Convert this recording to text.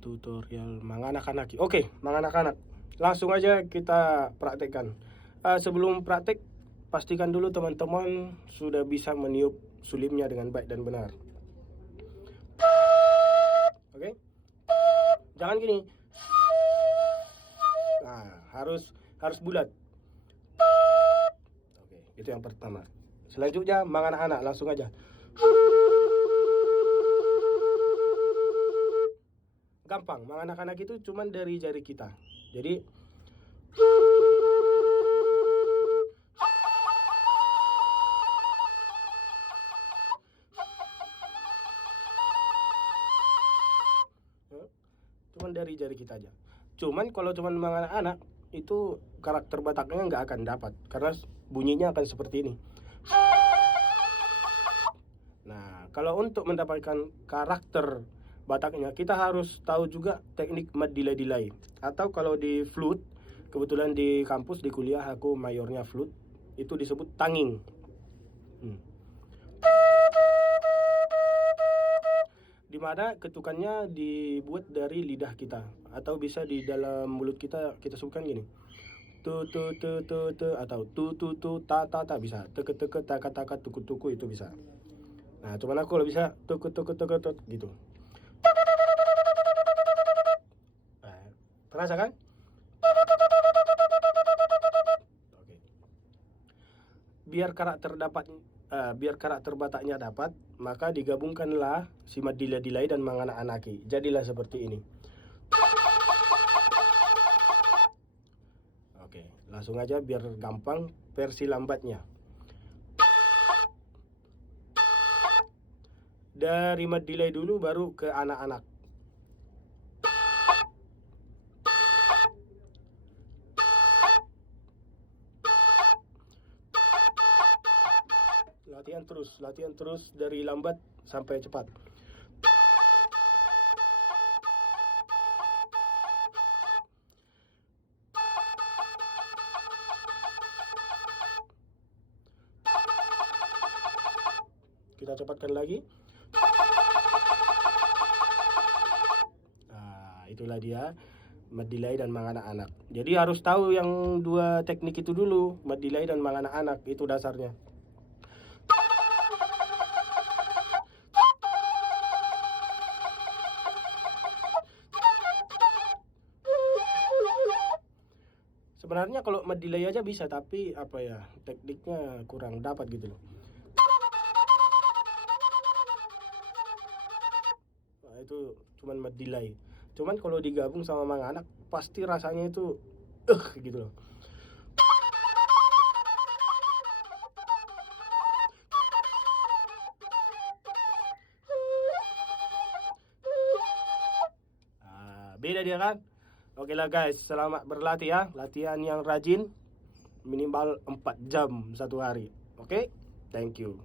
Tutorial manganak-anaki. Oke, manganak-anak. Langsung aja kita praktekkan. Sebelum praktek, pastikan dulu teman-teman sudah bisa meniup sulipnya dengan baik dan benar. Oke? Jangan gini. Nah, harus bulat. Oke, itu yang pertama. Selanjutnya manganak-anak, langsung aja. Gampang, manganak-anak itu cuman dari jari kita. Jadi cuman dari jari kita aja. Cuman kalau cuman manganak-anak itu karakter Bataknya nggak akan dapat karena bunyinya akan seperti ini. Nah, kalau untuk mendapatkan karakter Bataknya, kita harus tahu juga teknik mad delay. Atau kalau di flute, kebetulan di kampus, di kuliah aku mayornya flute, itu disebut tanging. Dimana ketukannya dibuat dari lidah kita, atau bisa di dalam mulut kita sebutkan gini. Tu atau tu ta bisa. Teke taka tuku itu bisa. Nah, cuman aku kalau bisa tuku gitu. Nah, terasa kan? Oke. Biar karakter Bataknya dapat, maka digabungkanlah si mad delay dan manganak-anaki. Jadilah seperti ini. Oke, langsung aja biar gampang versi lambatnya. Dari mad delay dulu baru ke anak-anak. Latihan terus dari lambat sampai cepat. Kita cepatkan lagi. Nah, itulah dia mad delay dan manganak-anak. Jadi harus tahu yang dua teknik itu dulu, mad delay dan manganak-anak, itu dasarnya. Sebenarnya kalau mad delay aja bisa, tapi apa ya, tekniknya kurang dapat gitu loh. Nah, itu cuman mad delay. Cuman kalau digabung sama manganak pasti rasanya itu gitu loh. Beda dia kan? Oke lah guys, selamat berlatih ya. Latihan yang rajin, minimal 4 jam satu hari. Oke? Thank you.